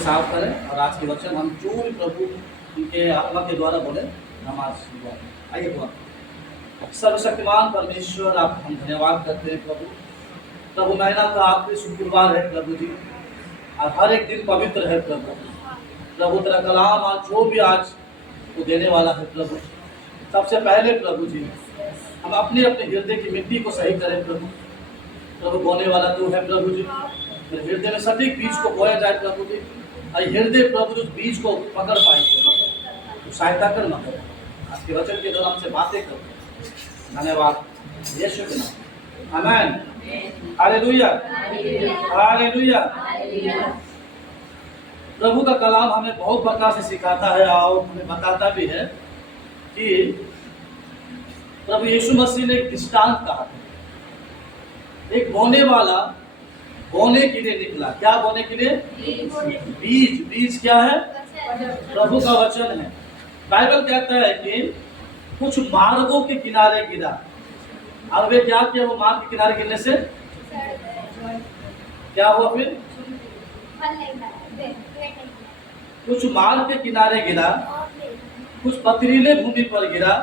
साफ करें और आज के वचन हम जो भी प्रभु उनके आत्मा के द्वारा बोले नमाज आइए दुआ। सर्वशक्तिमान परमेश्वर आप हम धन्यवाद करते हैं प्रभु। प्रभु महीना का आखिरी शुक्रवार है प्रभु जी, और हर एक दिन पवित्र है प्रभु। प्रभु तेरा कलाम आज जो भी आज को देने वाला है प्रभु, सबसे पहले प्रभु जी हम अपने अपने हृदय की मिट्टी को सही करें प्रभु। प्रभु बोने वाला तू है प्रभु जी, मेरे हृदय में सटीक बीज को बोया जाए प्रभु जी, और हृदय प्रभु उस बीज को पकड़ पाए तो सहायता कर मत आज के वचन के दौरान से बातें कर। धन्यवाद यीशु के नाम, आमीन, हालेलुया, हालेलुया। प्रभु का कलाम हमें बहुत प्रकार से सिखाता है और हमें बताता भी है कि प्रभु यीशु मसीह ने एक दृष्टांत कहा था। एक बोने वाला बोने के लिए निकला। क्या बोने के लिए? बीज। बीज क्या है? प्रभु का वचन है। बाइबल कहता है कि कुछ मार्गों के किनारे गिरा। और वे क्या किया? वो मार्ग के किनारे गिरने से क्या हुआ? फिर कुछ मार्ग के किनारे गिरा, कुछ पथरीले भूमि पर गिरा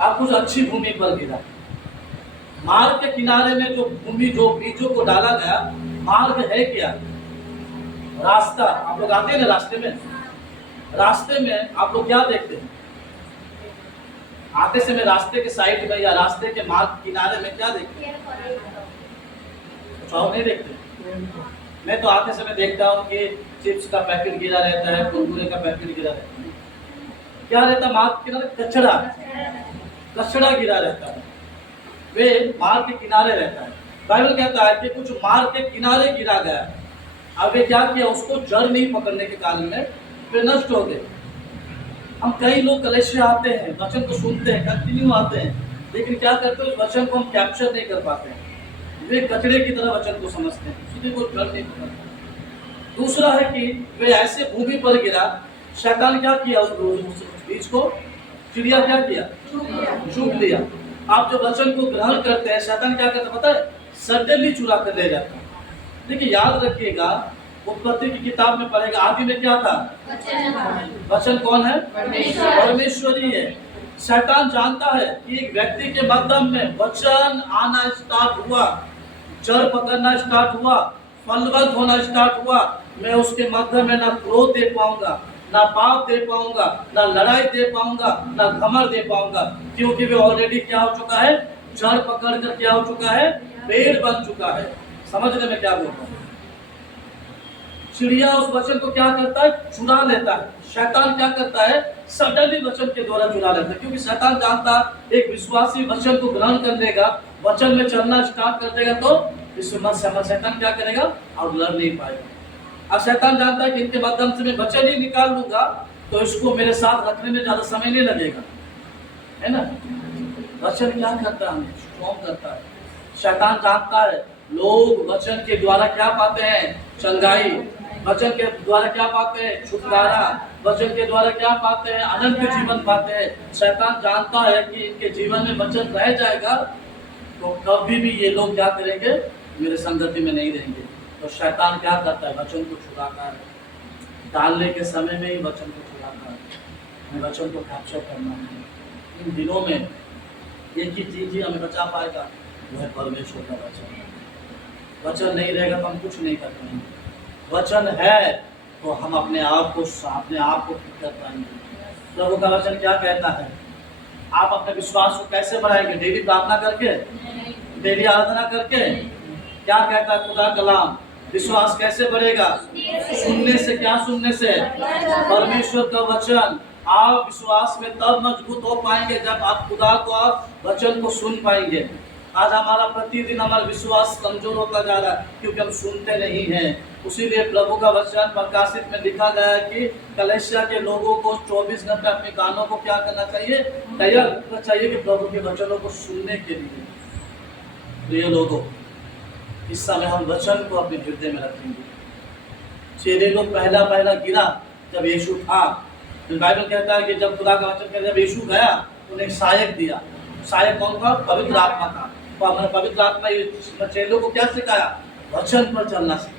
और कुछ अच्छी भूमि पर गिरा। मार्ग के किनारे में जो भूमि, जो बीजों को डाला गया, मार्ग है क्या? रास्ता। आप लोग आते हैं ना रास्ते में, रास्ते में आप लोग क्या देखते हैं? आते समय रास्ते के साइड में या रास्ते के मार्ग किनारे में क्या देखते हैं? कुछ और नहीं देखते। मैं तो आते समय देखता हूँ कि चिप्स का पैकेट गिरा रहता है, कुरकुरे का पैकेट गिरा रहता है। क्या रहता है मार्ग के किनारे? कचरा, कचरा गिरा रहता है। वे मार्ग के किनारे रहता है। बाइबल कहता है कि कुछ मार्ग के किनारे गिरा गया। अब वे क्या किया? उसको जड़ नहीं पकड़ने के कारण में वे नष्ट हो गए। हम कई लोग कलेशिया आते हैं, वचन को सुनते हैं, कंटिन्यू आते हैं, लेकिन क्या करते हैं? उस वचन को हम कैप्चर नहीं कर पाते हैं। वे कचरे की तरह वचन को समझते हैं, सीधे को जड़ नहीं पकड़ते। दूसरा है कि वे ऐसे भूमि पर गिरा, शैतान क्या किया? उस बीज को चिड़िया क्या किया? चुग लिया। आप जब वचन को ग्रहण करते हैं, शैतान क्या करता पता है? सडनली चुरा कर ले जाता है। देखिए याद रखिएगा, उत्पत्ति की किताब में पढ़ेगा, आदि में क्या था? वचन कौन है? परमेश्वर ही है। शैतान जानता है कि एक व्यक्ति के मध्यम में वचन आना स्टार्ट हुआ, जड़ पकड़ना स्टार्ट हुआ, फलवंत होना स्टार्ट हुआ, मैं उसके मध्य में ना क्रोध दे पाऊंगा, ना पाप दे पाऊंगा, ना लड़ाई दे पाऊंगा, ना घमंड दे पाऊंगा, क्योंकि वे ऑलरेडी क्या हो चुका है? जड़ पकड़ कर क्या हो चुका है? पेड़ बन चुका है। समझने में क्या बोल रहा हूं? चिड़िया उस वचन को क्या करता है? चुरा लेता है। शैतान क्या करता है? सडनली वचन के द्वारा चुरा लेता है, क्योंकि शैतान जानता एक विश्वासी वचन को ग्रहण कर लेगा, वचन में चलना स्टार्ट कर देगा, तो शैतान क्या करेगा? और लड़ नहीं पाएगा। अब शैतान जानता है कि इनके माध्यम से मैं वचन ही निकाल लूंगा तो इसको मेरे साथ रखने में ज्यादा समय नहीं लगेगा, है ना? वचन क्या करता है? स्ट्रॉन्ग करता है। शैतान जानता है लोग वचन के द्वारा क्या पाते हैं? चंगाई। वचन के द्वारा क्या पाते हैं? छुटकारा। वचन के द्वारा क्या पाते हैं? अनंत जीवन पाते हैं। शैतान जानता है कि इनके जीवन में वचन रह जाएगा तो कभी भी ये लोग क्या करेंगे? मेरे संगति में नहीं रहेंगे। तो शैतान क्या करता है? वचन को छुड़ाता है। डालने के समय में ही वचन को छुड़ाता है। हमें वचन को कैप्चर करना है। इन दिनों में एक ही चीज ही हमें बचा पाएगा, वो है परमेश्वर का वचन। वचन नहीं रहेगा तो हम कुछ नहीं कर पाएंगे। वचन है तो हम अपने आप को ठीक कर पाएंगे। प्रभु का वचन क्या कहता है? आप अपने विश्वास को कैसे बढ़ाएंगे? डेली प्रार्थना करके, डेली आराधना करके। क्या कहता है खुदा कलाम? विश्वास कैसे बढ़ेगा? सुनने से। क्या सुनने से? परमेश्वर का वचन। आप विश्वास में तब मजबूत हो पाएंगे जब आप खुदा को वचन को सुन पाएंगे। आज हमारा प्रतिदिन हमारा विश्वास कमजोर होता जा रहा है क्योंकि हम सुनते नहीं हैं। उसीलिए प्रभु का वचन प्रकाशित में लिखा गया है कि कलेशिया के लोगों को 24 घंटे अपने कानों को क्या करना चाहिए? तैयार रखना चाहिए कि प्रभु के वचनों को सुनने के लिए। प्रिय लोगों, इस समय हम वचन को अपने हृदय में रखेंगे। चेले लोग पहला गिरा जब यीशु था। बाइबल कहता है कि जब खुदा का वचन कहता है, जब यीशु गया उन्हें सहायक दिया। सहायक कौन था? पवित्र आत्मा था। तो हमने पवित्र आत्मा चेलों को क्या सिखाया? वचन पर चलना सिखाया।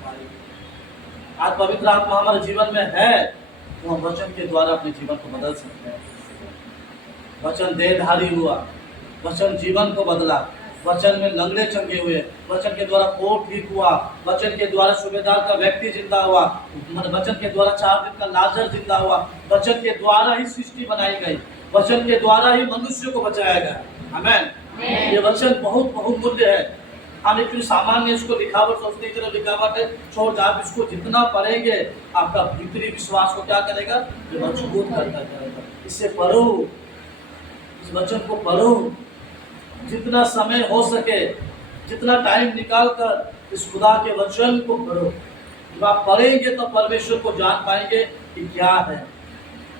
आज पवित्र आत्मा हमारे जीवन में है तो हम वचन के द्वारा अपने जीवन को बदल सकते हैं। वचन देहधारी हुआ, वचन जीवन को बदला, वचन में लंगड़े चंगे हुए, वचन के द्वारा कोढ़ ठीक हुआ, वचन के द्वारा सूबेदार का व्यक्ति जिंदा हुआ, वचन के द्वारा 4 दिन का लाजर जिंदा हुआ, वचन के द्वारा ही सृष्टि बनाई गई, वचन के द्वारा ही मनुष्य को बचाया गया। आमेन। ये वचन बहुत बहुमूल्य है। हम एक सामान्य इसको लिखावट सोचते हैं, चलो लिखावट है छोड़, आप इसको जितना पढ़ेंगे आपका भीतरी विश्वास को क्या करेगा, ये मजबूत करता जाएगा। इससे पढ़ो, इस वचन को पढ़ो, जितना समय हो सके, जितना टाइम निकाल कर इस खुदा के वचन को पढ़ो। जब आप पढ़ेंगे तो परमेश्वर को जान पाएंगे कि क्या है।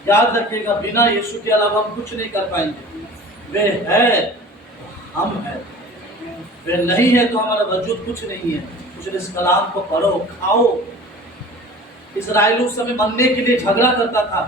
याद रखिएगा, बिना यीशु के अलावा हम कुछ नहीं कर पाएंगे। वे है तो हम है, वे नहीं है तो हमारा वजूद कुछ नहीं है। कुछ इस कलाम को पढ़ो, खाओ। इस्राएल उस समय मरने के लिए झगड़ा करता था।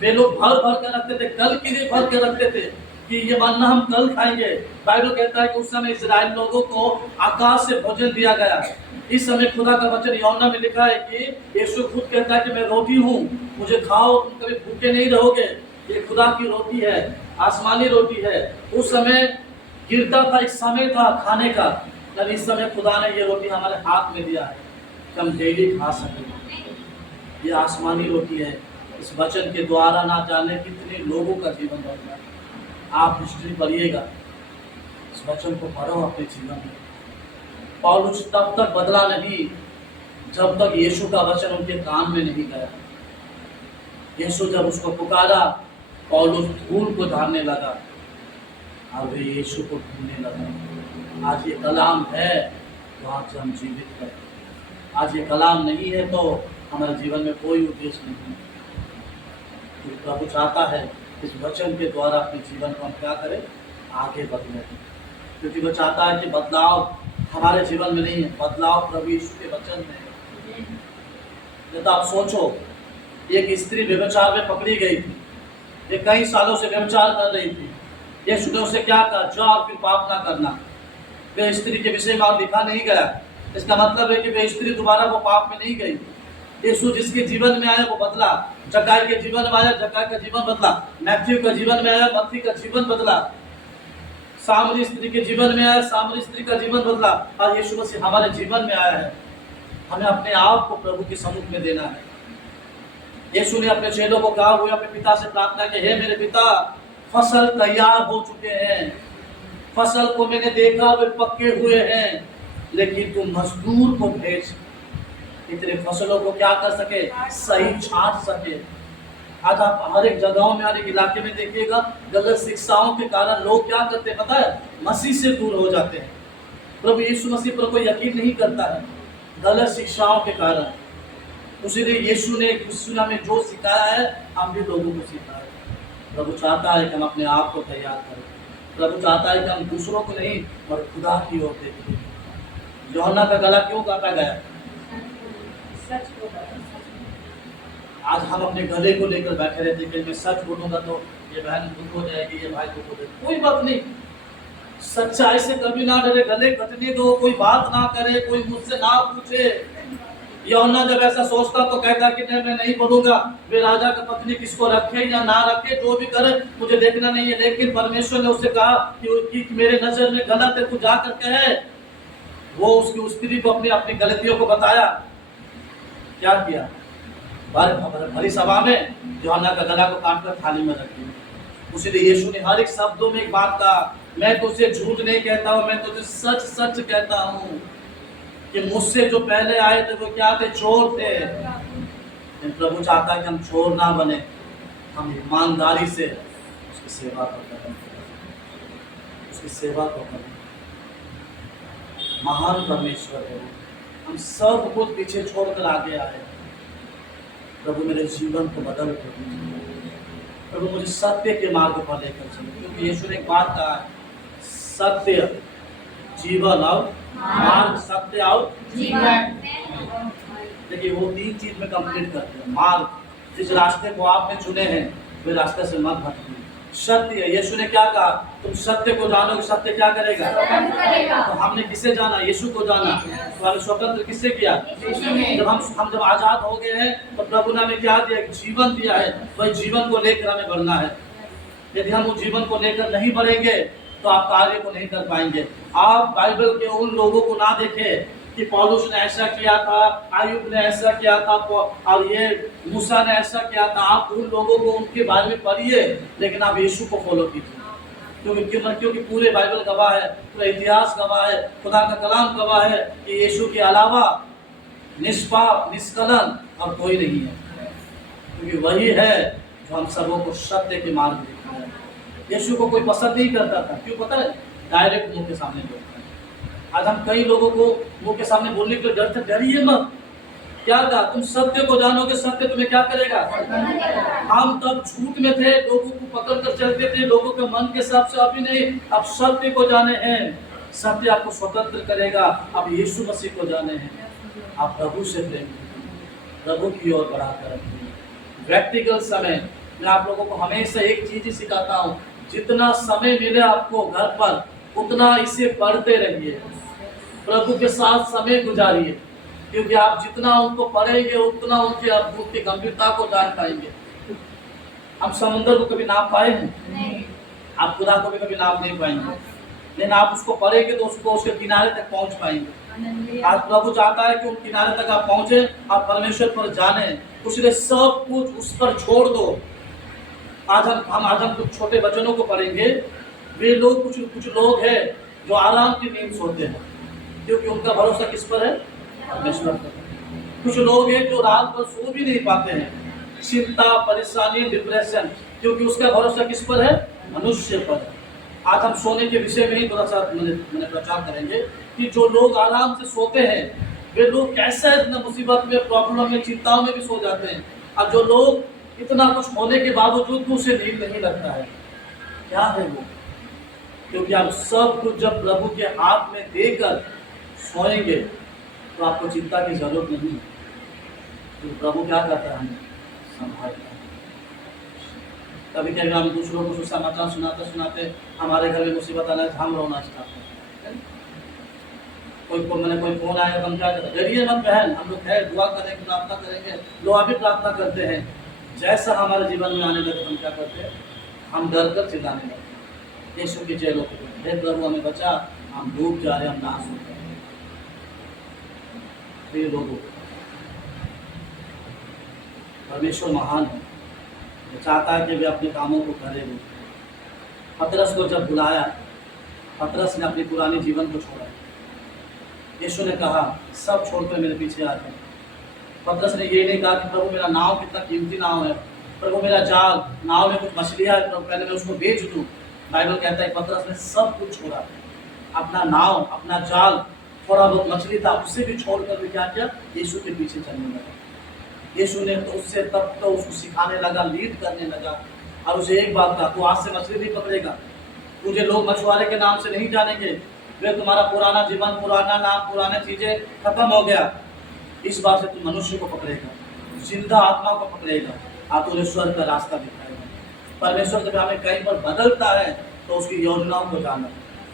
वे लोग भर भर कर रखते थे, कल के लिए भर कर रखते थे कि ये मन्ना हम कल खाएंगे। बाइबल कहता है कि उस समय इस्राएल लोगों को आकाश से भोजन दिया गया। इस समय खुदा का वचन यूहन्ना में लिखा है कि यीशु खुद कहता है कि मैं रोटी हूँ, मुझे खाओ, तुम कभी भूखे नहीं रहोगे। ये खुदा की रोटी है, आसमानी रोटी है। उस समय गिरता था, एक समय था खाने का, लेकिन इस समय खुदा ने ये रोटी हमारे हाथ में दिया है कि हम डेली खा सकें। ये आसमानी रोटी है। इस वचन के द्वारा ना जाने कितने लोगों का जीवन बदला है। आप हिस्ट्री पढ़िएगा, इस वचन को पढ़ो अपने जीवन में। पौलुस तब तक बदला नहीं जब तक यीशु का वचन उनके कान में नहीं गया। यीशु जब उसको पुकारा, पौलुस धूल को झाड़ने लगा और वे यीशु को ढूंढने लगा। आज ये कलाम है तो आज हम जीवित हैं। आज ये कलाम नहीं है तो हमारे जीवन में कोई उद्देश्य नहीं है। तो प्रभु चाहता है इस वचन के द्वारा अपने जीवन को हम क्या करें, आगे बढ़ें। क्योंकि वो चाहता है कि बदलाव हमारे जीवन में नहीं है, बदलाव प्रभु यीशु के वचन में है। तो आप सोचो, एक स्त्री व्यभिचार में पकड़ी गई थी, ये कई सालों से व्यभिचार कर रही थी। यीशु ने उसे क्या कहा, जा और फिर पाप ना करना। वे स्त्री के विषय में लिखा नहीं गया। इसका मतलब है कि वे स्त्री दोबारा वो पाप में नहीं गई। यीशु जिसके जीवन में आया वो बदला। जक्कई के जीवन में आया, जक्कई का जीवन बदला। मैथ्यू का जीवन में आया, मत्ती का जीवन बदला। सामरी स्त्री के जीवन में आया, सामरी स्त्री का जीवन बदला। और यीशु मसीह हमारे जीवन में आया है। हमें अपने आप को प्रभु के सम्मुख में देना है। यीशु ने अपने चेलों को कहा हुए अपने पिता से प्रार्थना की, हे मेरे पिता, फसल तैयार हो चुके हैं, फसल को मैंने देखा वे पक्के हुए हैं, लेकिन तुम मजदूर को भेज इतने फसलों को क्या कर सके, सही छांट सके। आज आप हर एक जगहों में, हर एक इलाके में देखिएगा, गलत शिक्षाओं के कारण लोग क्या करते हैं पता है, मसीह से दूर हो जाते हैं। प्रभु यीशु मसीह पर कोई यकीन नहीं करता है गलत शिक्षाओं के कारण। उसीलिए यीशु ने में जो सिखाया है हम भी लोगों को सिखाया है। प्रभु चाहता है कि हम अपने आप को तैयार करें। प्रभु चाहता है कि हम दूसरों को नहीं और खुदा की ओर देखें। यूहन्ना का गला क्यों काटा गया? आज हम अपने गले को लेकर बैठे रहते हैं कि मैं सच बोलूंगा तो ये बहन दुख हो जाएगी, ये भाई दुख हो जाएगी। कोई बात नहीं, सच्चाई से कभी ना डरे, गले कटने दो, कोई बात ना करे, कोई मुझसे ना पूछे। यूहन्ना जब ऐसा सोचता तो कहता कि नहीं, मैं नहीं बोलूंगा, वे राजा की पत्नी किसको रखे या ना रखे, जो भी करे मुझे देखना नहीं है। लेकिन परमेश्वर ने उससे कहा कि मेरे नजर में गलत है, तू जा करके है। वो उसकी स्त्री को अपनी गलतियों को बताया। क्या किया? भरी सभा में यूहन्ना का गला को काट कर थाली में रख दिया। उसीलिए यीशु ने हर एक शब्दों में एक बात कहा, मैं तुझसे झूठ नहीं कहता हूँ, मैं तुझे सच सच कहता हूँ कि मुझसे जो पहले आए थे वो क्या थे, चोर थे। लेकिन प्रभु चाहता है कि हम चोर ना बने, हम ईमानदारी से उसकी सेवा को करें, उसकी सेवा को करें। महान परमेश्वर है, हम सब कुछ पीछे छोड़कर आगे आए। प्रभु मेरे जीवन को बदल कर दीजिए, प्रभु मुझे सत्य के मार्ग पर लेकर चले। क्योंकि यीशु ने एक बात कहा, सत्य जीवन और मार्ग, सत्य और जीवन। देखिए वो 3 चीज में कंप्लीट करते हैं। मार्ग, जिस रास्ते को आपने चुने हैं वे रास्ते से मत भटकिए। सत्य है। यीशु ने क्या कहा, तुम सत्य को जानोगे, सत्य क्या करेगा। तो हमने किसे जाना, यीशु को जाना। तो हमें स्वतंत्र किससे किया, जब हम जब आजाद हो गए हैं तो प्रभु ने हमें क्या दिया, जीवन दिया है। वही जीवन को लेकर हमें बढ़ना है। यदि हम उस जीवन को लेकर नहीं बढ़ेंगे तो आप कार्य को नहीं कर पाएंगे। आप बाइबल के उन लोगों को ना देखें कि पौलुस ने ऐसा किया था, आयुब ने ऐसा किया था और ये मूसा ने ऐसा किया था। आप उन लोगों को उनके बारे में पढ़िए, लेकिन आप यीशु को फॉलो कीजिए। क्योंकि पूरे बाइबल गवाह है, पूरा इतिहास गवाह है, खुदा का कलाम गवाह है कि यीशु के अलावा निष्पाप निष्कलन और कोई नहीं है। क्योंकि वही है जो हम सबों को सत्य के मार्ग दिखाता है। यीशु को कोई पसंद नहीं करता था, क्यों पता है, डायरेक्ट मुंह के सामने बोलता है। आज हम कई लोगों को मुंह के सामने बोलने के डर से, डरिए मत। क्या कहा, तुम सत्य को जानोगे, सत्य तुम्हें क्या करेगा। हम तब झूठ में थे, लोगों को पकड़ कर चलते थे, लोगों के मन के हिसाब से। अभी नहीं, अब सत्य को जाने हैं। सत्य आपको स्वतंत्र करेगा। अब यीशु मसीह को जाने हैं, आप प्रभु से प्रेम, प्रभु की ओर बढ़ाकर रखिए। व्यक्तिगत समय मैं आप लोगों को हमेशा एक चीज ही सिखाता हूँ, जितना समय मिले आपको घर पर उतना इसे पढ़ते रहिए, प्रभु के साथ समय गुजारिए। क्योंकि आप जितना उनको पढ़ेंगे उतना उनके अद्भुत की गंभीरता को जान पाएंगे। हम समुद्र को कभी नाप पाए हैं, आप खुदा को भी कभी नाप नहीं पाएंगे, लेकिन आप उसको पढ़ेंगे तो उसके किनारे तक पहुंच पाएंगे। आज प्रभु चाहता है कि उन किनारे तक आप पहुंचे, आप परमेश्वर पर जाने, उसने सब कुछ उस पर छोड़ दो। आज हम कुछ छोटे बच्चों को पढ़ेंगे। वे लोग कुछ लोग हैं जो आराम की नींद सोते हैं, क्योंकि उनका भरोसा किस पर है, परमेश्वर पर। कुछ लोग हैं जो रात भर सो भी नहीं पाते हैं, चिंता परेशानी डिप्रेशन, क्योंकि उसका भरोसा किस पर है, मनुष्य पर। आज हम सोने के विषय में ही थोड़ा सा मैंने प्रचार करेंगे कि जो लोग आराम से सोते हैं वे लोग कैसे इतना मुसीबत में, प्रॉब्लम में, चिंताओं में भी सो जाते हैं। और जो लोग इतना कुछ होने के बावजूद भी उसे नींद नहीं लगता है, क्या है वो, क्योंकि आप सब कुछ जब प्रभु के हाथ में देकर सोएंगे तो आपको चिंता की जरूरत नहीं है। तो प्रभु क्या करता है, हमें संभालता है। कभी कभी हम दूसरों को समाचार सुनाते सुनाते हमारे घर में मुसीबत आना है, हम रोना स्टार्ट करते हैं। कोई फोन आया, हम क्या करते हैं, डरिए मत बहन, हम लोग है दुआ करेंगे, प्रार्थना करेंगे, लोग भी प्रार्थना करते हैं। जैसा हमारे जीवन में आने लगे हम क्या करते हैं, हम डर कर चिल्लाने लगते हैं, यीशु के चेलों को, हे प्रभु हमें बचा, हम डूब जा रहे हैं, हम नाश हो गए। लोगों परमेश्वर महान है, वो चाहता है कि वे अपने कामों को करें। पतरस को जब बुलाया, पतरस ने अपने पुराने जीवन को छोड़ा। यीशु ने कहा सब छोड़कर मेरे पीछे आ जाए। पतरस ने ये नहीं कहा कि प्रभु मेरा नाव कितना कीमती नाव है, प्रभु मेरा जाल, नाव में कुछ मछलियाँ है, प्रभु पहले मैं उसको बेच दूँ। बाइबल कहता है पतरस ने सब कुछ छोड़ा, अपना नाव, अपना जाल, थोड़ा बहुत मछली था उसे भी छोड़कर भी क्या किया, यीशु के पीछे चलने लगा। यीशु ने तो उससे तब तो उसको सिखाने लगा, लीड करने लगा। और उसे एक बात कहा, तू आज से मछली नहीं पकड़ेगा, तुझे लोग मछुआरे के नाम से नहीं जानेंगे, वे तुम्हारा पुराना जीवन, पुराना नाम, पुराने चीजें खत्म हो गया। इस बात से तू मनुष्य को पकड़ेगा, जिंदा आत्मा को पकड़ेगा, और तुझे स्वर्ग का रास्ता दिखाएगा। परमेश्वर जब हमें कहीं पर बदलता है तो उसकी योजनाओं को जाना।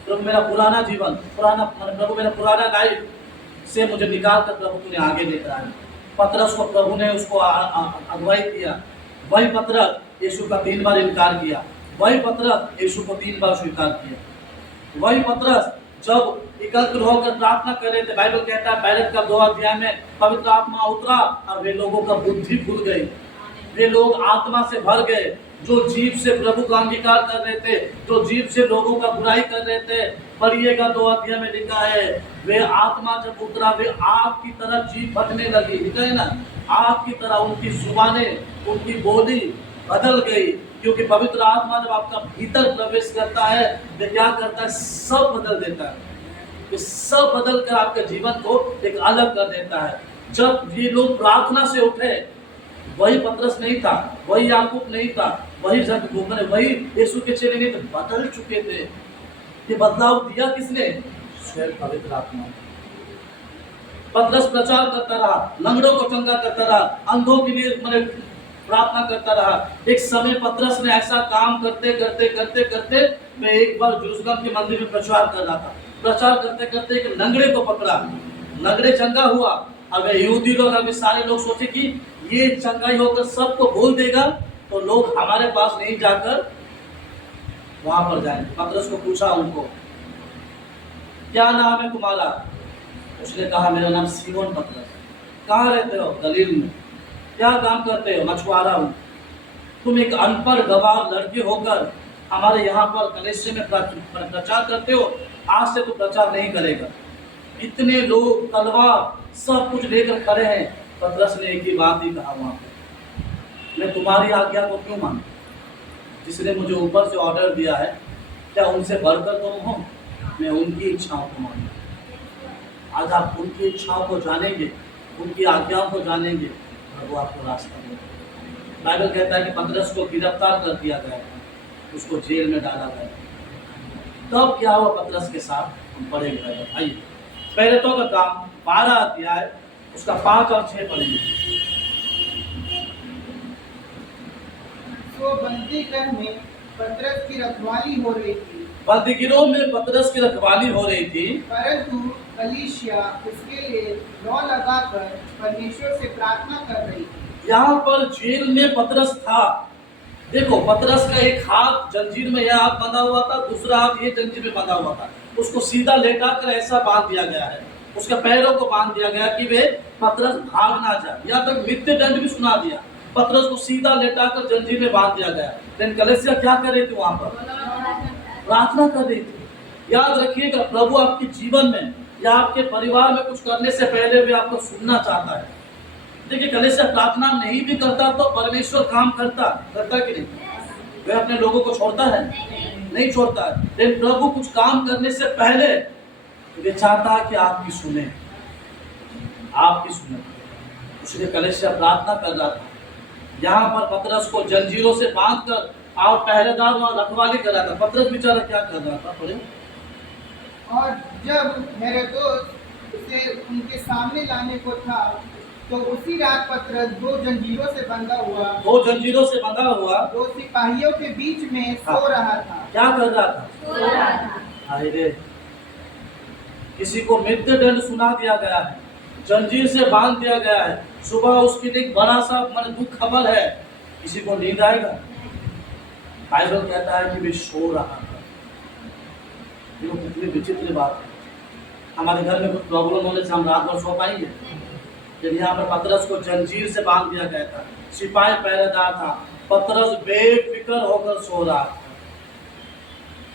प्रभु मेरा पुराना जीवन, प्रभु मेरा पुराना लाइफ से मुझे निकाल कर प्रभु तूने आगे लेकर आया। पतरस को प्रभु ने उसको अगुवाई किया। वही पतरस यीशु का 3 बार इनकार किया, वही पतरस यीशु को 3 बार स्वीकार किया। वही पतरस जब एकत्र होकर प्रार्थना कर रहे थे, बाइबल कहता है पहले का 2 अध्याय में पवित्र आत्मा उतरा और वे लोगों का बुद्धि खुल गई, वे लोग आत्मा से भर गए। जो जीव से प्रभु का अंगीकार कर रहे थे, जो जीव से लोगों का बुराई कर रहे थे, पढ़िएगा 2 अध्याय में लिखा है वे आत्मा जब उतरा वे आग की तरह जीभ फटने लगी, लिखा है ना, आग की तरह उनकी जुबानें, उनकी बोली बदल गई। क्योंकि पवित्र आत्मा जब आपका भीतर प्रवेश करता है वे क्या करता है, सब बदल देता है। ये सब बदल कर आपके जीवन को एक अलग कर देता है। जब ये लोग प्रार्थना से उठे, वही पतरस नहीं था, वही याकूब नहीं था, वही वही यीशु के चेले नहीं थे, बदल चुके थे। ये बदलाव दिया किसने, स्वयं पवित्र आत्मा। पतरस प्रचार करता रहा, लंगड़ों को चंगा करता रहा, अंधों के लिए प्रार्थना करता रहा। एक समय पतरस ने ऐसा काम करते करते करते करते मैं एक बार यरूशलेम के मंदिर में प्रचार कर रहा था। प्रचार करते करते एक लंगड़े को पकड़ा, लंगड़े चंगा हुआ। अब यहूदी लोग, अभी सारे लोग सोचे कि ये चंगाई होकर सबको बोल देगा तो लोग हमारे पास नहीं जाकर वहां पर जाएंगे। पतरस को पूछा उनको, क्या नाम है तुम्हारा? उसने कहा मेरा नाम सीमोन पतरस। कहाँ रहते हो? गलील में। क्या काम करते हो? मछुआरा हूँ। तुम एक अनपढ़ गवार लड़के होकर हमारे यहाँ पर कलीसिया में प्रचार करते हो, आज से तो प्रचार नहीं करेगा। इतने लोग तलवार सब कुछ लेकर खड़े हैं। पतरस ने एक ही बात ही कहा वहां पर, मैं तुम्हारी आज्ञा को क्यों मानूं? जिसने मुझे ऊपर से ऑर्डर दिया है, क्या उनसे बढ़कर तुम हो? मैं उनकी इच्छाओं को मानूं। आज आप उनकी इच्छाओं को जानेंगे, उनकी आज्ञाओं को जानेंगे, प्रभु आपको रास्ता देगा। बाइबल कहता है कि पतरस को गिरफ्तार कर दिया गया, उसको जेल में डाला गया। तब क्या हुआ पतरस के साथ, हम पढ़ेंगे बाइबल। आइए पहले तो का काम 12 अध्याय उसका 5 और 6 पढ़ेंगे। तो बंदीगृह में पतरस की रखवाली हो रही थी, बंदीगिरों में पतरस की रखवाली हो रही थी, परंतु कलीसिया उसके लिए लौ लगाकर परमेश्वर से प्रार्थना कर रही थी। यहाँ पर जेल में पतरस था। देखो पतरस का एक हाथ जंजीर में यह हाथ बंधा हुआ था, दूसरा हाथ ये जंजीर में बंधा हुआ था। उसको सीधा लेटा कर ऐसा बांध दिया गया है, उसके पैरों को बांध दिया गया कि वे पतरस भाग ना जाए। यहाँ तक मृत्यु दंड भी सुना दिया। पतरस को सीधा लेटा कर जंजीर में बांध दिया गया। लेकिन कलीसिया क्या कर रही थी? वहां पर प्रार्थना कर रही थी। याद रखिएगा, प्रभु आपके जीवन में या आपके परिवार में कुछ करने से पहले वे आपको सुनना चाहता है। देखिए कलीसिया प्रार्थना नहीं भी करता तो परमेश्वर काम करता कि नहीं? वे अपने लोगों को छोड़ता है? नहीं छोड़ता है। लेकिन प्रभु कुछ काम करने से पहले वे चाहता है कि आपकी सुने, आपकी सुने। उसने कलीसिया प्रार्थना कर रहा था। यहाँ पर पतरस को जंजीरों से बांधकर और पहरेदार वहां रखवाली कर रहा था। पतरस बेचारा क्या कर रहा था? पढ़े। और जब हेरोदेस उसे उनके सामने लाने को था, तो उसी रात पतरस 2 जंजीरों से बंधा हुआ, 2 जंजीरों से बंधा हुआ 2 सिपाहियों के बीच में सो रहा था। क्या कर रहा था? सो रहा था। हाय रे, किसी को मृत्यु दंड सुना दिया गया है, जंजीर से बांध दिया गया है। सुबह उसके लिए एक बड़ा सा दुख खबर है, किसी को नींद आएगा? बाइबल कहता है कि वे सो रहा था। देखो कितनी विचित्र बात है। हमारे घर में कुछ प्रॉब्लम होने से हम रात भर सो पाएंगे? जब यहाँ पर पतरस को जंजीर से बांध दिया गया था, सिपाही पहरेदार था, पतरस बेफिक्र होकर सो रहा था।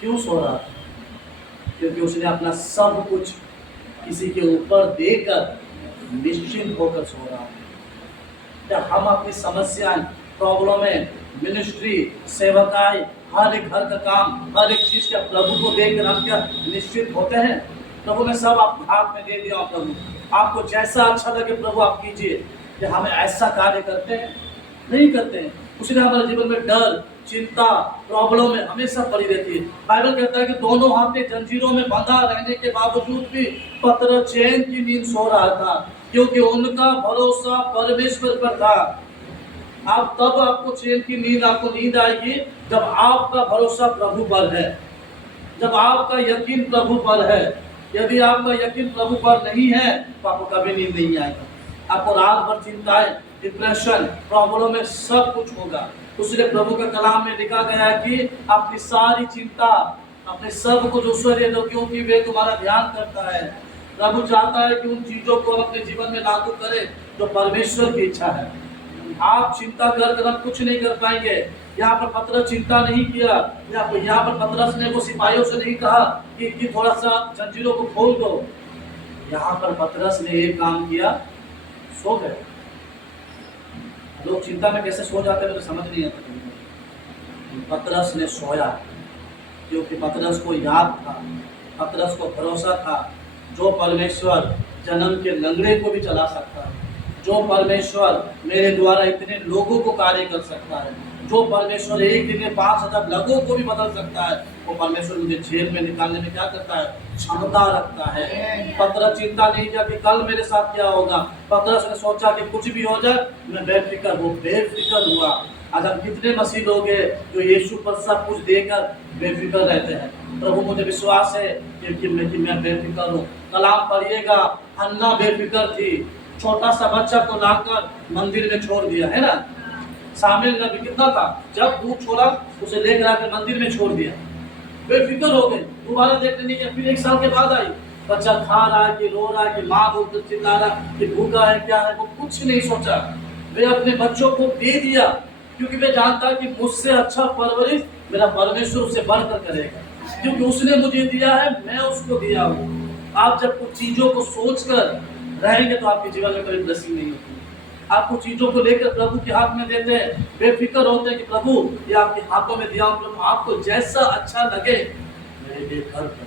क्यों सो रहा था? क्योंकि उसने अपना सब कुछ किसी के ऊपर देकर निश्चिंत होकर सो रहा था। क्या हम अपनी समस्याएं, प्रॉब्लमें, मिनिस्ट्री, सेवकाई, हर एक घर का काम, हर एक चीज का प्रभु को देकर हम क्या निश्चित होते हैं? प्रभु ने सब आप हाथ में दे दिया। प्रभु आपको जैसा अच्छा लगे प्रभु आप कीजिए। कि हम ऐसा कार्य करते हैं? नहीं करते हैं। उसने हमारे जीवन में डर, चिंता, प्रॉब्लम में हमेशा पड़ी रहती है। बाइबल कहता है कि दोनों हाथ जंजीरों में बंधा रहने के बावजूद भी पतरस चैन की नींद सो रहा था, क्योंकि उनका भरोसा परमेश्वर पर था। आप तब आपको चैन की नींद, आपको नींद आएगी जब आपका भरोसा प्रभु पर है, जब आपका यकीन प्रभु पर है। यदि आपका यकीन प्रभु पर नहीं है तो आपको कभी नींद नहीं आएगा। आपको रात भर चिंताएं, डिप्रेशन, प्रॉब्लम में सब कुछ होगा। उसने प्रभु के कलाम में लिखा गया है कि अपनी सारी चिंता, अपने सब कुछ उससे दे दो, क्योंकि वे तुम्हारा ध्यान करता है। प्रभु चाहता है कि उन चीजों को अपने जीवन में लागू करें जो परमेश्वर की इच्छा है। आप चिंता कर हम कुछ नहीं कर पाएंगे। यहाँ पर पतरस चिंता नहीं किया। यहाँ पर पतरस ने वो सिपाहियों से नहीं कहा कि थोड़ा सा जंजीरों को खोल दो। यहाँ पर पतरस ने एक काम किया, सो गए। लोग चिंता में कैसे सो जाते हैं मुझे समझ नहीं आता। पतरस ने सोया क्योंकि पतरस को याद था, पतरस को भरोसा था, जो परमेश्वर जन्म के लंगड़े को भी चला सकता है, जो परमेश्वर मेरे द्वारा इतने लोगों को कार्य कर सकता है, जो परमेश्वर एक दिन में 5,000 लोगों को भी बदल सकता है, वो परमेश्वर मुझे जेल में निकालने में क्या करता है, क्षमता रखता है। पतरस चिंता नहीं किया कि कल मेरे साथ क्या होगा। पतरस ने सोचा कि कुछ भी हो जाए मैं बेफिक्र हूँ, बेफिक्र हुआ। आज हम कितने मसीह लोग हैं जो यीशु पर सब कुछ देकर बेफिक्र रहते हैं। प्रभु मुझे विश्वास है कि मैं बेफिक्र हूँ। कलाम पढ़िएगा, हन्ना बेफिक्र थी, छोटा सा बच्चा को लाकर मंदिर में छोड़ दिया, है ना। शामिल नबी कितना था, जब दूध छोड़ा उसे लेकर आकर मंदिर में छोड़ दिया, बेफिक्र हो गए, दोबारा देखने नहीं गया। फिर 1 साल के बाद आई, बच्चा खा रहा है कि रो रहा है कि माँ बोलकर चिल्ला रहा कि भूखा है क्या है, वो कुछ नहीं सोचा। वे अपने बच्चों को दे दिया, क्योंकि वे जानता कि मुझसे अच्छा परवरिश मेरा परमेश्वर उससे बढ़कर करेगा, क्योंकि उसने मुझे दिया है, मैं उसको दिया हूँ। आप जब कुछ चीजों को सोचकर रहेंगे तो आपके जीवन में कभी ब्लेसिंग नहीं होती। आप कुछ चीजों को लेकर प्रभु के हाथ में देते हैं, बेफिक्र होते हैं कि प्रभु ये आपके हाथों में दिया हूं, प्रभु आपको जैसा अच्छा लगे मेरे लिए कर दो,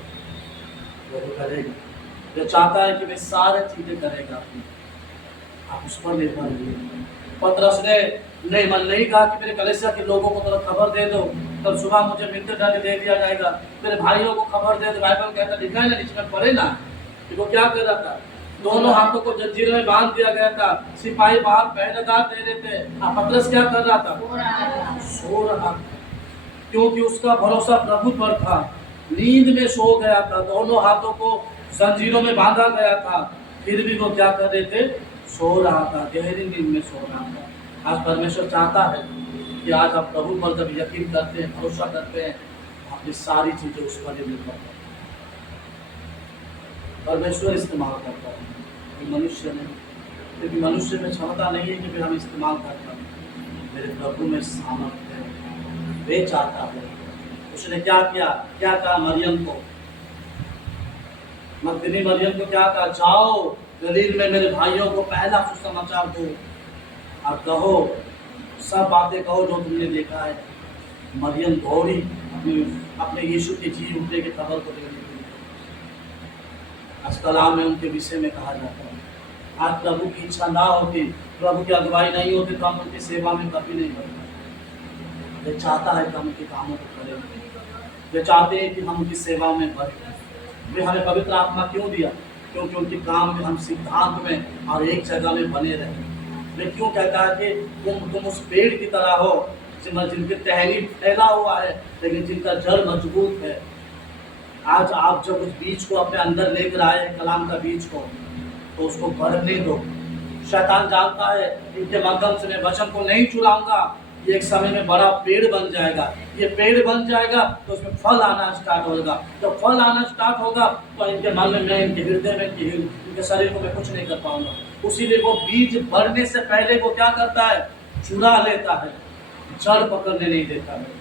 वो करेगा। जो चाहता है कि मैं सारी चीजें करेगा, आप उस पर निर्भर रहिए। पतरस ने नहीं मन नहीं कहा कि मेरे कलीसिया के लोगों को थोड़ा खबर दे दो, कल सुबह मुझे मिलते डाले दे दिया जाएगा, मेरे भाइयों को खबर दे दो। बाइबल कहता लिखा है ना, नीचे में पढ़े ना कि वो क्या कर रहा था, दोनों हाथों को जंजीर में बांध दिया गया था, सिपाही बाहर पहरेदार दे रहे थे। पतरस क्या कर रहा था, सो रहा था, क्योंकि उसका भरोसा प्रभु पर था। नींद में सो गया था, दोनों हाथों को जंजीरों में बांधा गया था, फिर भी वो क्या कर रहे थे, सो रहा था, गहरी नींद में सो रहा था। आज परमेश्वर चाहता है कि आज आप प्रभु पर जब यकीन करते हैं, भरोसा करते हैं, अपनी सारी चीजें उस पर निर्भर करते हैं। परमेश्वर इस्तेमाल करता है, मनुष्य नहीं, क्योंकि मनुष्य में क्षमता नहीं है कि फिर हम इस्तेमाल करता है। मेरे प्रभु में सामर्थ्य है, वे चाहता है। उसने क्या किया, क्या कहा मरियम को, मगदली मरियम को क्या कहा, जाओ गलील में मेरे भाइयों को पहला सुसमाचार दो और कहो, सब बातें कहो जो तुमने देखा है। मरियम दौड़ी अपने यीशु के जी उठने की खबर को देने के लिए। आज कलाम में उनके विषय में कहा जाता है, आज प्रभु की इच्छा ना होती, प्रभु की अगुवाई नहीं होती तो हम उनकी सेवा में कभी नहीं बढ़ते। वे चाहता है कि हम उनके कामों को करें, वे चाहते हैं कि हम उनकी सेवा में बढ़ें। वे हमें पवित्र आत्मा क्यों दिया, क्योंकि उनके काम में हम सिद्धांत में और एक जगह में बने रहें। वे क्यों कहता है कि तुम उस पेड़ की तरह हो जिनके टहनी फैला हुआ है लेकिन जिनका जड़ मजबूत है। आज आप जब उस बीज को अपने अंदर लेकर आए हैं, कलाम का बीज को, तो उसको बढ़ने दो। शैतान जानता है इनके माध्यम से मैं वचन को नहीं चुराऊंगा, ये एक समय में बड़ा पेड़ बन जाएगा। ये पेड़ बन जाएगा तो उसमें फल आना स्टार्ट होगा। जब फल आना स्टार्ट होगा तो इनके मन में, मैं इनके हृदय में, इनके शरीर को मैं कुछ नहीं कर पाऊंगा। उसीलिए वो बीज बढ़ने से पहले वो क्या करता है, चुरा लेता है, जड़ पकड़ने नहीं देता है।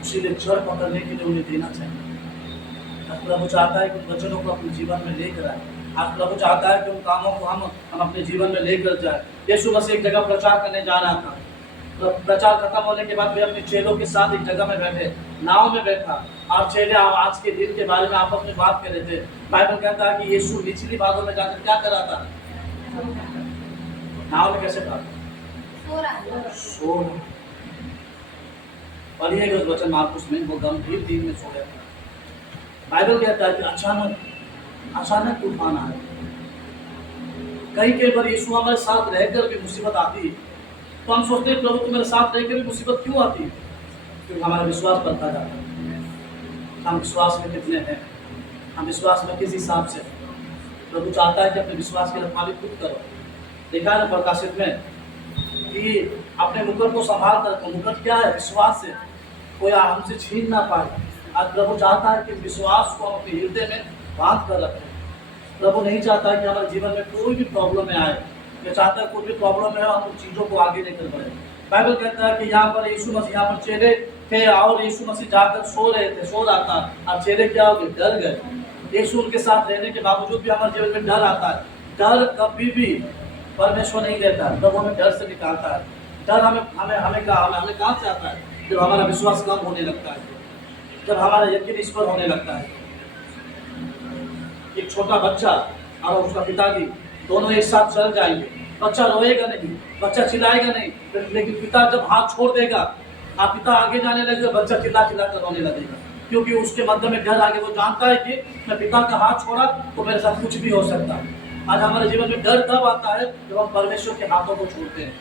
इसीलिए जड़ पकड़ने के लिए उन्हें देना चाहिए। प्रभु चाहता है कि उन वचनों को अपने जीवन में लेकर आए। आज प्रभु चाहता है कि उन कामों को हम अपने जीवन में लेकर जाए। यीशु मसीह एक जगह प्रचार करने जा रहा था, तो प्रचार खत्म होने के बाद वे अपने चेलों के साथ एक जगह में बैठे, नाव में बैठा, और चेले आज के दिन के बारे में आपस में बात कर रहे थे। बाइबल कहता है कि यीशु निचली भागों में जाकर क्या कर रहा था, नाव में कैसे था, सो रहा। पढ़िएगा उस वचन मार्कुस में, वो गंभीर दिन में सोया था। बाइबल कहता है कि अचानक तूफान आया। कई बार यीशु हमारे साथ रहकर भी मुसीबत आती है तो हम सोचते हैं प्रभु तुम मेरे साथ रहकर भी मुसीबत क्यों आती है, क्योंकि हमारा विश्वास बढ़ता जाता है। हम विश्वास में कितने हैं, हम विश्वास में किस हिसाब से। प्रभु चाहता है कि अपने विश्वास की रखवाली खुद करो। देखा है ना प्रकाशित में कि अपने मुकुट को संभाल कर, मुकुट क्या है, विश्वास से कोई हमसे छीन ना पाए। आज प्रभु चाहता है कि विश्वास को हम अपने हृदय में बांध कर रखें। प्रभु नहीं चाहता कि हमारे जीवन में कोई भी प्रॉब्लम में आए, ये चाहता है कोई भी प्रॉब्लम है हम उन चीज़ों को आगे लेकर बढ़े। बाइबल कहता है कि यहाँ पर यीशु मसीह, यहाँ पर चेले थे और यीशु मसीह जाकर सो रहा था, और चेले क्या हो गए, डर गए। यीशु उनके साथ रहने के बावजूद भी हमारे जीवन में डर आता है। डर कभी भी परमेश्वर नहीं देता है, प्रभु हमें डर से निकालता है। डर हमें कहाँ से आता है, जब हमारा विश्वास कम होने लगता है, जब हमारा यकीन इस पर होने लगता है। एक छोटा बच्चा और उसका पिताजी दोनों एक साथ चल जाएंगे, बच्चा रोएगा नहीं, बच्चा चिल्लाएगा नहीं, लेकिन पिता जब हाथ छोड़ देगा, आप पिता आगे जाने लगेगा, बच्चा चिल्ला चिल्ला कर रोने लगेगा, क्योंकि उसके मध्य में डर आगे, वो जानता है कि मैं पिता का हाथ छोड़ा तो मेरे साथ कुछ भी हो सकता है। आज हमारे जीवन में डर तब आता है जब हम परमेश्वर के हाथों को छोड़ते हैं।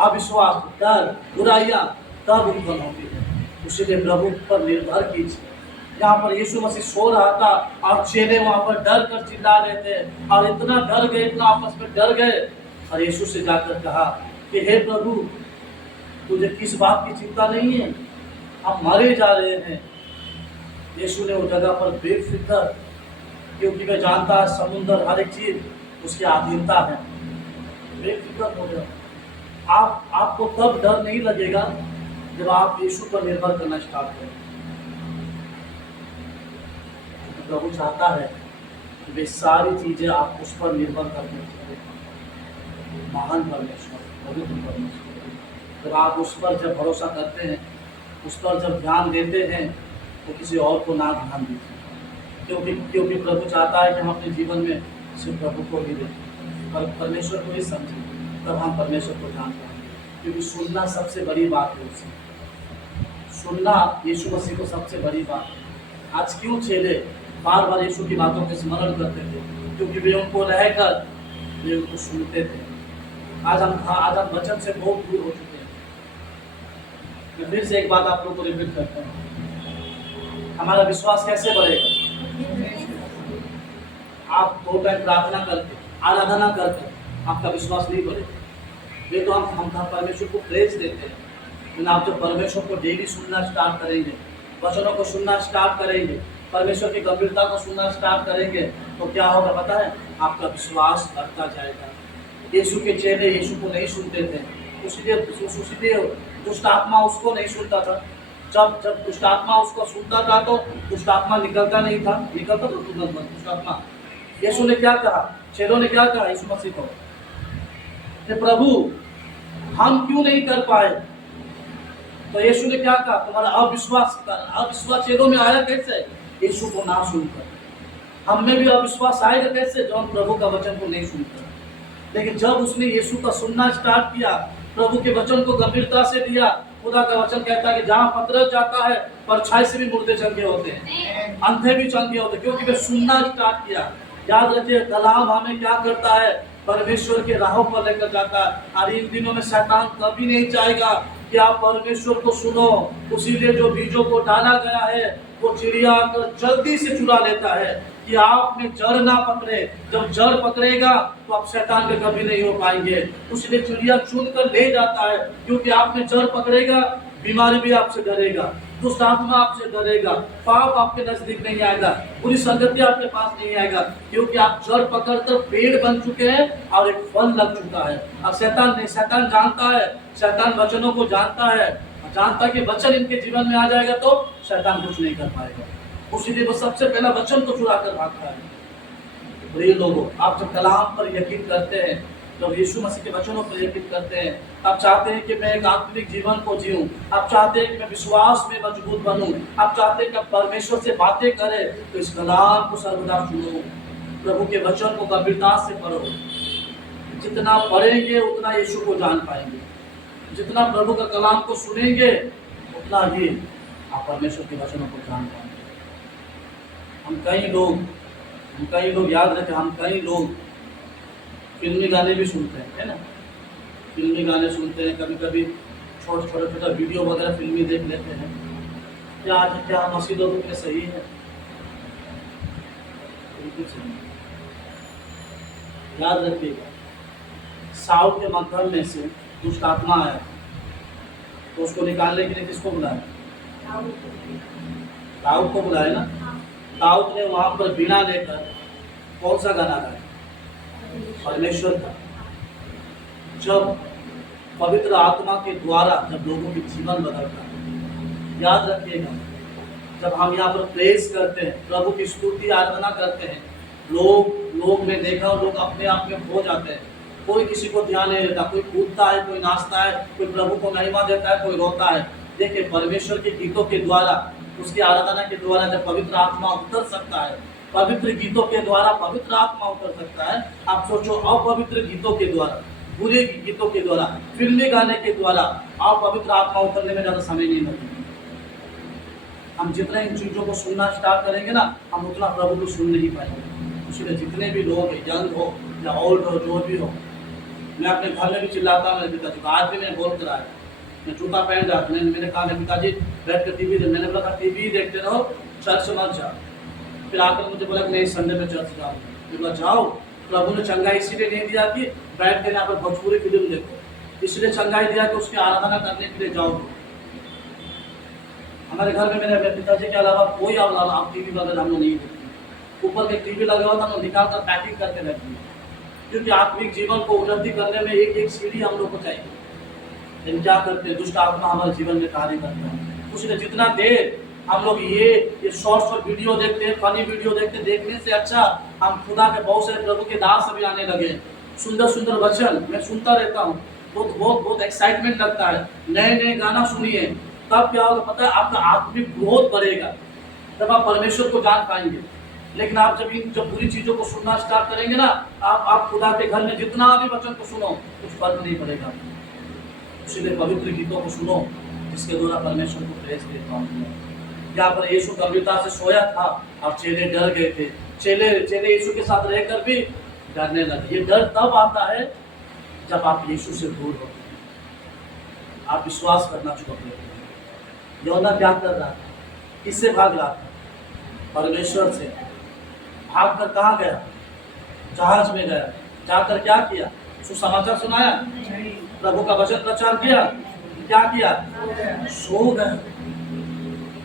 अविश्वास, डर, बुराइयां तब उत्पन्न होती है। इसीलिए प्रभु पर निर्भर कीजिए। यहाँ पर यीशु मसीह सो रहा था और चेले वहां पर डर कर चिल्ला रहे थे, और इतना डर गए, इतना आपस में डर गए, और यीशु से जाकर कहा कि हे प्रभु, तुझे किस बात की चिंता नहीं है, हम मरे जा रहे हैं। यीशु ने उस जगह पर बेफिक्र, क्योंकि मैं जानता है समुद्र हर एक चीज उसकी अधीनता है, बेफिक्र हो गया। आपको तब डर नहीं लगेगा जब आप यीशु पर निर्भर करना स्टार्ट करें। प्रभु चाहता है कि वे सारी चीजें आप उस पर निर्भर करने चाहिए। महान परमेश्वर, पवित्र परमेश्वर, जब आप उस पर जब भरोसा करते हैं, उस पर जब ध्यान देते हैं, तो किसी और को ना ध्यान दीजिए, क्योंकि प्रभु चाहता है कि हम अपने जीवन में सिर्फ प्रभु को ही दें, पर परमेश्वर को ही समझें, तब हम परमेश्वर को जान पाएंगे। क्योंकि सुनना सबसे बड़ी बात है, उससे सुनना यीशु मसीह को सबसे बड़ी बात है। आज क्यों चेले बार बार यीशु की बातों के स्मरण करते थे? क्योंकि वे उनको रहकर वे उनको सुनते थे। आज हम वचन से बहुत दूर हो चुके हैं। मैं फिर से एक बात आप लोगों को रिपीट करता हूँ, हमारा विश्वास कैसे बढ़ेगा? आप 2 टाइम प्रार्थना करके, आराधना करके आपका विश्वास नहीं बढ़ेगा। ये तो हम परमेश्वर को प्रेज देते हैं, लेकिन आप जब परमेश्वर को डेली सुनना स्टार्ट करेंगे, वचनों को सुनना स्टार्ट करेंगे, परमेश्वर की गंभीरता को सुनना स्टार्ट करेंगे, तो क्या होगा पता है? आपका विश्वास बढ़ता जाएगा। यीशु के चेले यीशु को नहीं सुनते थे, इसलिए दुष्ट आत्मा उसको नहीं सुनता था। जब दुष्ट आत्मा उसको सुनता था तो दुष्ट आत्मा निकलता तो तुरंत दुष्ट आत्मा। यीशु ने क्या कहा? चेलों ने क्या कहा यीशु मसीह को? प्रभु, हम क्यों नहीं कर पाए? तो यीशु ने क्या कहा? तुम्हारा अविश्वास चेलों में आया कैसे? यीशु को ना सुनकर। हम में भी अविश्वास आएगा कैसे? जो हम प्रभु का वचन को नहीं सुनकर। लेकिन जब उसने यीशु का सुनना स्टार्ट किया, प्रभु के वचन को गंभीरता से लिया, खुदा का वचन कहता है कि जहाँ पतरस जाता है, परछाई से भी मुर्दे चंगे होते हैं, अंधे भी चंगे होते हैं, क्योंकि वे सुनना स्टार्ट किया। याद रखिए, कलाम हमें क्या करता है? परमेश्वर के राहों पर लेकर जाता है। और इन दिनों में शैतान कभी नहीं चाहेगा कि आप परमेश्वर को सुनो। उसीलिए जो बीजों को डाला गया है वो चिड़िया आकर जल्दी से चुरा लेता है कि आप में जड़ ना पकड़े। जब जड़ पकड़ेगा तो आप शैतान के कभी नहीं हो पाएंगे। उसने चिड़िया चुन कर ले जाता है, क्योंकि आप में जड़ पकड़ेगा, बीमारी भी आपसे डरेगा, दुष्ट आत्मा आपसे डरेगा, पाप आपके नजदीक नहीं आएगा, बुरी संगति आपके पास नहीं आएगा, क्योंकि आप जड़ पकड़कर पेड़ बन चुके हैं और एक फल लग चुका है। अब शैतान जानता है, शैतान वचनों को जानता है, जानता कि वचन इनके जीवन में आ जाएगा तो शैतान कुछ नहीं कर पाएगा। उसीलिए वो सबसे पहला वचन को चुरा कर भागता है। प्रिय लोगों, आप जब कलाम पर यकीन करते हैं, जब यीशु मसीह के वचनों पर यकीन करते हैं, आप चाहते हैं कि मैं एक आत्मिक जीवन को जीऊं, आप चाहते हैं कि मैं विश्वास में मजबूत बनूं, आप चाहते हैं कि आप परमेश्वर से बातें करें, तो इस कलाम को सर्वदा सुनो, प्रभु के वचन को गंभीरता से पढ़ो। जितना पढ़ेंगे उतना यीशु को जान पाएंगे, जितना प्रभु का कलाम को सुनेंगे उतना ही आप परमेश्वर के वचनों को जान पाएंगे। हम कई लोग याद रखें, हम कई लोग फिल्मी गाने भी सुनते हैं, है ना? फिल्मी गाने सुनते हैं, कभी कभी छोटा वीडियो वगैरह फिल्मी देख लेते हैं। क्या मसीहों के लिए सही है? बिल्कुल सही। याद रखिएगा, साउथ के मध्य में से दुष्ट आत्मा आया, तो उसको निकालने के लिए किसको बुलाया? दाऊद को बुलाया ना। दाऊद ने वहां पर बीना लेकर कौन सा गाना गाया? परमेश्वर का। जब पवित्र आत्मा के द्वारा जब लोगों के जीवन बदलता है, याद रखिएगा, जब हम यहाँ पर प्रेस करते हैं, प्रभु की स्तुति आराधना करते हैं, लोग में देखा, लोग अपने आप में खो जाते हैं। कोई किसी को ध्यान नहीं देता, कोई कूदता है, कोई नाचता है, कोई प्रभु को महिमा देता है, कोई रोता है। देखिए, परमेश्वर के गीतों के द्वारा, उसकी आराधना के द्वारा जब पवित्र आत्मा उतर सकता है, पवित्र गीतों के द्वारा पवित्र आत्मा उतर सकता है। आप सोचो, अपवित्र गीतों के द्वारा बुरे गीतों के द्वारा, फिल्मी गाने के द्वारा आप पवित्र आत्मा उतरने में ज़्यादा समय नहीं लगेगा। हम जितना इन चीज़ों को सुनना स्टार्ट करेंगे ना, हम उतना प्रभु को सुन नहीं पाएंगे। इसलिए जितने भी लोग हैं, यंग हो या ओल्ड हो, जो भी हो, मैं अपने घर में भी चिल्लाता हूँ मेरे पिताजी को। आज भी मैं बोल कर आया, मैं जूता पहन रहा था, मैंने कहा मेरे पिताजी बैठ कर टीवी देख, मैंने बोला टीवी देखते रहो, चर्च मत जाओ। फिर आकर मुझे बोला कि नहीं संडे में चर्च जाओ। मैं बोला जाओ, प्रभु ने चंगाई इसीलिए नहीं दिया कि बैठ कर यहाँ पर भोजपुरी फिल्म देखो, इसलिए चंगाई दिया कि उसकी आराधना करने के लिए जाओ। हमारे घर में मेरे पिताजी के अलावा कोई आप टीवी वगैरह हम लोग नहीं देखते। ऊपर में टीवी लगा हुआ था, हम लोग निकाल कर पैकिंग करके रखते हैं, क्योंकि आत्मिक जीवन को उन्नति करने में एक एक सीढ़ी हम लोग को चाहिए। लेकिन क्या करते हैं, दुष्ट आत्मा हमारे जीवन में कार्य करता है। उसने जितना देर हम लोग ये शॉर्ट वीडियो देखते हैं, फनी वीडियो देखते, देखने से अच्छा हम खुदा के बहुत सारे प्रभु के दास भी आने लगे। सुंदर सुंदर वचन मैं सुनता रहता हूँ, बहुत एक्साइटमेंट लगता है। नए नए गाना सुनिए, तब क्या होगा पता है, आपका आत्मिक ग्रोथ बढ़ेगा, जब आप परमेश्वर को जान पाएंगे। लेकिन आप जब बुरी चीजों को सुनना स्टार्ट करेंगे ना, आप खुदा के घर में जितना भी वचन को सुनो, कुछ फर्क नहीं पड़ेगा। इसलिए पवित्र गीतों को सुनो, जिसके द्वारा परमेश्वर को प्रेज देता हूँ। यहाँ पर यीशु गंभीरता से सोया था और चेले डर गए थे। चेले यीशु के साथ रहकर भी डरने लगे। ये डर तब आता है जब आप यीशु से दूर होते हैं, आप विश्वास करना छोड़ देते हैं। योना क्या कर रहा था, किससे भाग रहा था? परमेश्वर से। भाग कर कहाँ गया? जहाज में गया। जाकर क्या किया? सुसमाचार सुनाया, प्रभु का वचन प्रचार किया, क्या किया? सो गया।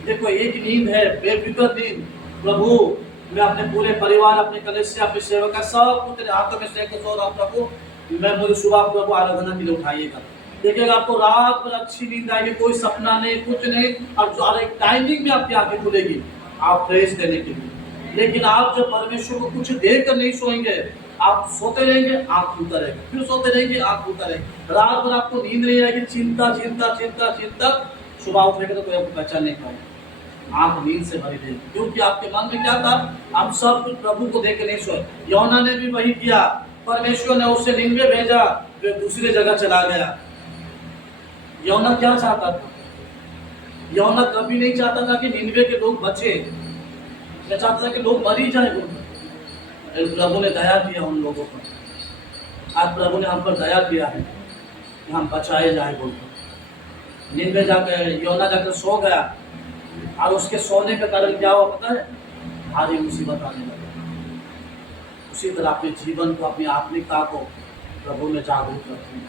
देखो एक नींद है, बेफिक्र नींद। प्रभु मैं अपने पूरे परिवार, अपने कलीसिया, अपने सेवक का सब कुछ तेरे हाथों में सेक सो रहा हूं प्रभु, मैं मुझे सुबह प्रभु आराधना के लिए उठाइएगा। देखिएगा आपको रात भर अच्छी नींद आएगी, कोई सपना नहीं, कुछ नहीं, और एक टाइमिंग में आपकी आंखें खुलेगी आप प्रेज देने के लिए। लेकिन आप जब परमेश्वर को कुछ देर कर नहीं सोएंगे, आप सोते रहेंगे, आंख खुलता रहेगा, फिर सोते रहेंगे, आंख खुलता रहेगा, रात भर आपको नींद नहीं आएगी, चिंता चिंता चिंता चिंता, सुबह उठेगा तो कोई आपको पहचान नहीं पाएगा, आंख नींद से भरी रहेगी। क्योंकि आपके मन में क्या था? हम सब कुछ प्रभु को देख के नहीं सोए। योना ने भी वही किया, परमेश्वर ने उससे निन्वे भेजा, वे दूसरी जगह चला गया। योना क्या चाहता था? योना कभी नहीं चाहता था कि निन्वे के लोग बचे, मैं चाहता था कि लोग मर ही जाए। प्रभु ने दया किया उन लोगों पर। आज प्रभु ने हम पर दया किया है कि हम बचाए जाए बोलकर। निन्वे जाकर योना जाकर सो गया, और उसके सोने का कारण क्या हुआ पता है? भारी मुसीबत आने लगी। उसी तरह अपने जीवन को, अपनी आत्मिकता को प्रभु में जागरूक रखें।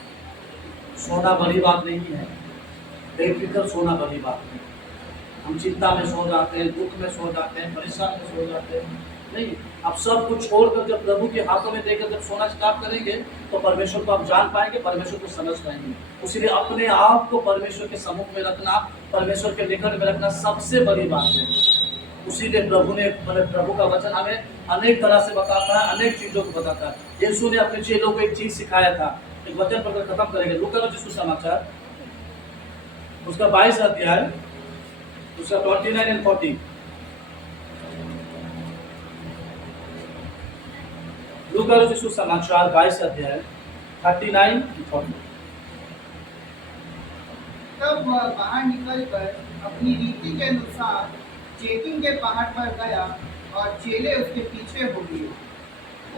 सोना बड़ी बात नहीं है, बेफिक्र सोना बड़ी बात नहीं। हम चिंता में सो जाते हैं, दुख में सो जाते हैं, परेशान में सो जाते हैं। नहीं, अब सब कुछ छोड़कर जब प्रभु के हाथों में देकर जब सोना स्टार्ट करेंगे, तो परमेश्वर को आप जान पाएंगे, परमेश्वर को समझ पाएंगे। इसलिए अपने आप को परमेश्वर के सम्मुख में रखना, परमेश्वर के निकट में रखना सबसे बड़ी बात है। उसीलिए प्रभु का वचन हमें अनेक तरह से बताता है, अनेक चीजों को बताता है। यीशु ने अपने चेलों को एक चीज सिखाया था, एक वचन पढ़कर खत्म करेंगे। लूका रचित सुसमाचार उसका 22 अध्याय, उसका 29 and 40। लूका रचित सुसमाचार 22 अध्याय 39 and 40। तब वह बाहर निकलकर अपनी रीति के अनुसार चेकिंग के पहाड़ पर गया और चेले उसके पीछे हो गए।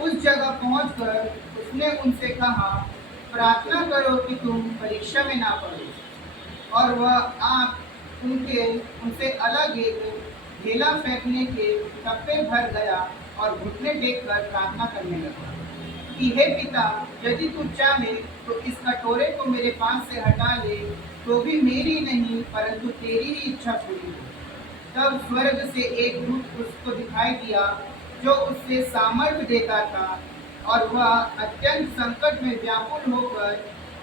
उस जगह पहुंचकर उसने उनसे कहा, प्रार्थना करो कि तुम परीक्षा में ना पड़ो। और वह आप उनसे अलग एक ढेला फेंकने के टप्पे भर गया और घुटने टेक कर प्रार्थना करने लगा कि हे पिता, यदि तू चाहे तो इस कटोरे को मेरे पास से हटा ले, तो भी मेरी नहीं परंतु तेरी ही इच्छा पूरी हो। तब स्वर्ग से एक दूत उसको दिखाई दिया, जो उससे सामर्थ्य देता था, और वह अत्यंत संकट में व्याकुल होकर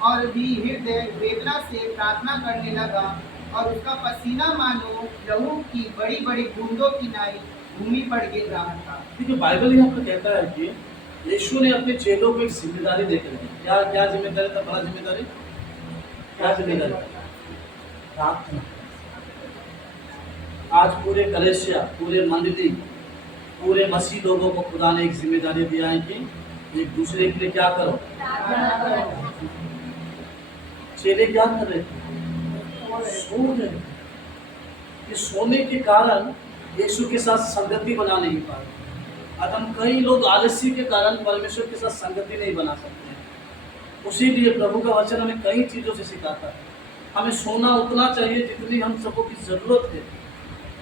और भी हृदय वेदना से प्रार्थना करने लगा, और उसका पसीना मानो लहू की बड़ी बड़ी बूंदों की नाई भूमि पर गिर रहा था। देखिए बाइबल यहाँ पर कहता है कि यीशु ने अपने चेलों को एक जिम्मेदारी देकर दी। क्या जिम्मेदारी था? बड़ा जिम्मेदारी। क्या जिम्मेदारी? प्रार्थना। आज पूरे कलीसिया, पूरे मंडली, पूरे मसीह लोगों को खुदा ने एक जिम्मेदारी दिया है कि एक दूसरे के लिए क्या करो? चेले क्या कर रहे थे? सो रहे। ये सोने के कारण यीशु के साथ संगति बना नहीं पाए। आज हम कई लोग आलसी के कारण परमेश्वर के साथ संगति नहीं बना सकते हैं। उसीलिए प्रभु का वचन हमें कई चीज़ों से सिखाता है। हमें सोना उतना चाहिए जितनी हम सबको की जरूरत है।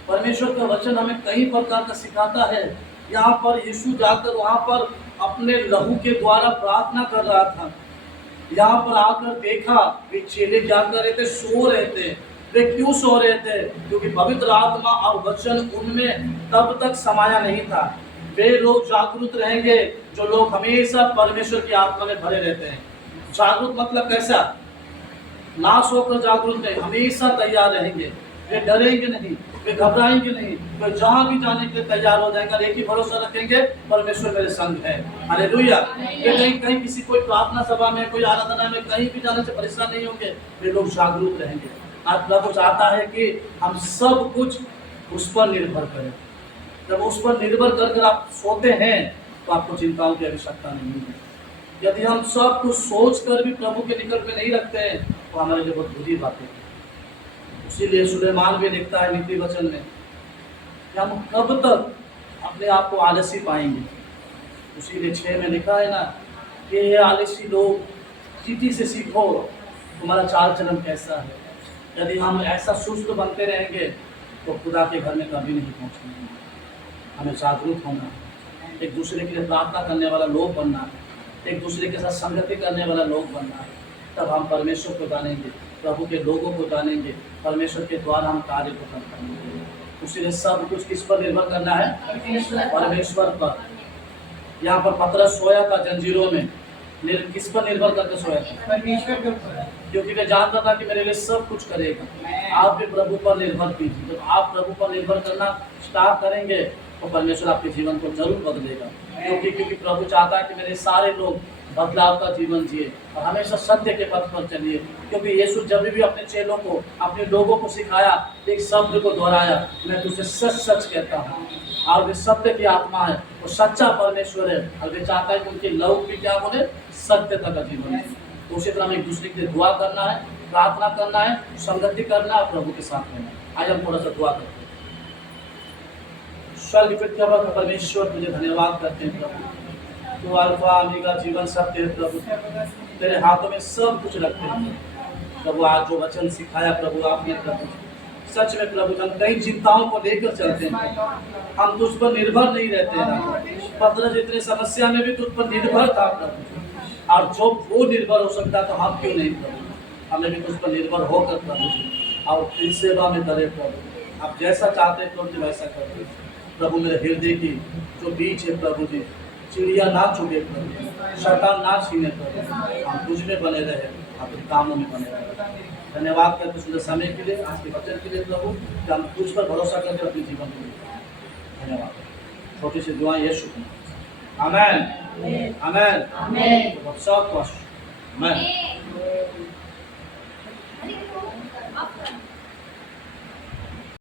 परमेश्वर का वचन हमें कई प्रकार का सिखाता है। यहाँ पर यीशु जाकर वहाँ पर अपने लहू के द्वारा प्रार्थना कर रहा था। यहाँ पर आकर देखा वे चेले क्या कर रहे थे? सो रहे थे। वे क्यों सो रहे थे? क्योंकि पवित्र आत्मा और वचन उनमें तब तक समाया नहीं था। वे लोग जागरूक रहेंगे जो लोग हमेशा परमेश्वर की आत्मा में भरे रहते हैं। जागरूक मतलब कैसा? नाश होकर जागरूक नहीं, हमेशा तैयार रहेंगे। वे डरेंगे नहीं, वे घबराएंगे नहीं, वे जहां भी जाने के लिए तैयार हो जाएंगे। एक ही भरोसा रखेंगे, परमेश्वर मेरे संग है। हालेलुया। वे कहीं कहीं किसी कोई प्रार्थना सभा में, कोई आराधना में कहीं भी जाने से परेशान नहीं होंगे। वे लोग जागरूक रहेंगे। आज प्रभु चाहता है कि हम सब कुछ उस पर निर्भर करें। जब उस पर निर्भर कर आप सोते हैं तो आपको चिंताओं की आवश्यकता नहीं है। यदि हम सब कुछ सोच कर भी प्रभु के निकट में नहीं रखते हैं तो हमारे लिए बहुत बुरी बात है। इसीलिए सुलेमान भी लिखता है नीति वचन में कि हम कब तक अपने आप को आलसी पाएंगे। इसीलिए 6 में लिखा है ना कि ये आलसी लोग, चीटी से सीखो तुम्हारा चाल चलन कैसा है। यदि हम ऐसा सुस्त बनते रहेंगे तो खुदा के घर में कभी नहीं पहुँचेंगे। हमें जागरूक होना, एक दूसरे के लिए प्रार्थना करने वाला लोग बनना, एक दूसरे के साथ संगति करने वाला लोग बनना। तब हम परमेश्वर को जानेंगे, प्रभु के लोगों को जानेंगे, परमेश्वर के द्वारा हम कार्य को कर पाएंगे। उसीलिए सब कुछ किस पर निर्भर करना है? परमेश्वर पर। यहाँ पर पतरस सोया था जंजीरों में, किस पर निर्भर करके सोया था? परमेश्वर के ऊपर। क्योंकि वे जानता था कि मेरे लिए सब कुछ करेगा। आप भी प्रभु पर निर्भर कीजिए। जब आप प्रभु पर निर्भर करना स्टार्ट करेंगे तो परमेश्वर आपके जीवन को जरूर बदलेगा। क्योंकि प्रभु चाहता है कि मेरे सारे लोग बदलाव का जीवन जिए और हमेशा सत्य के पथ पर चलिए। क्योंकि यीशु जब भी अपने चेलों को, अपने लोगों को सिखाया, एक शब्द को दोहराया, मैं तुझसे सच सच कहता हूँ। और वे सत्य की आत्मा है, वो सच्चा परमेश्वर है और वे चाहता है कि उनके लोग भी क्या बोले? सत्यता का जीवन है। तो उसी तरह हमें एक दूसरे के लिए दुआ करना है, प्रार्थना करना है, संगति करना है, प्रभु के साथ रहना। आज हम थोड़ा सा दुआ करते हैं। स्वर्ग पिता परमेश्वर, तुझे धन्यवाद करते हैं प्रभु। तू अल्फा ओमेगा जीवन सत्य है प्रभु। तेरे हाथों में सब कुछ रखते हैं प्रभु। आज जो वचन सिखाया प्रभु आपने प्रभु, सच में प्रभु हम कई चिंताओं को लेकर चलते हैं। हम तुझ पर निर्भर नहीं रहते हैं। पतरस इतने समस्या में भी तुझ पर निर्भर था प्रभु। और जो वो निर्भर हो सकता तो हम क्यों नहीं प्रभु? हमें भी तुझ पर निर्भर होकर प्रभु और तेरी सेवा में करे प्रभु। आप जैसा चाहते हैं प्रभु वैसा कर प्रभु। मेरे हृदय की जो बीच है प्रभु जी, चिड़िया ना चुगे प्रभु, शैतान ना छीने प्रभु। हम तुझ में बने रहे, अपने कामों में बने रहे। धन्यवाद करते सुंदर समय के लिए, आज के वचन के लिए प्रभु, कि हम तुझ पर भरोसा करके अपने जीवन को धन्यवाद। छोटी सी दुआ यीशु की। आमेन आमेन आमेन। सब आमेन।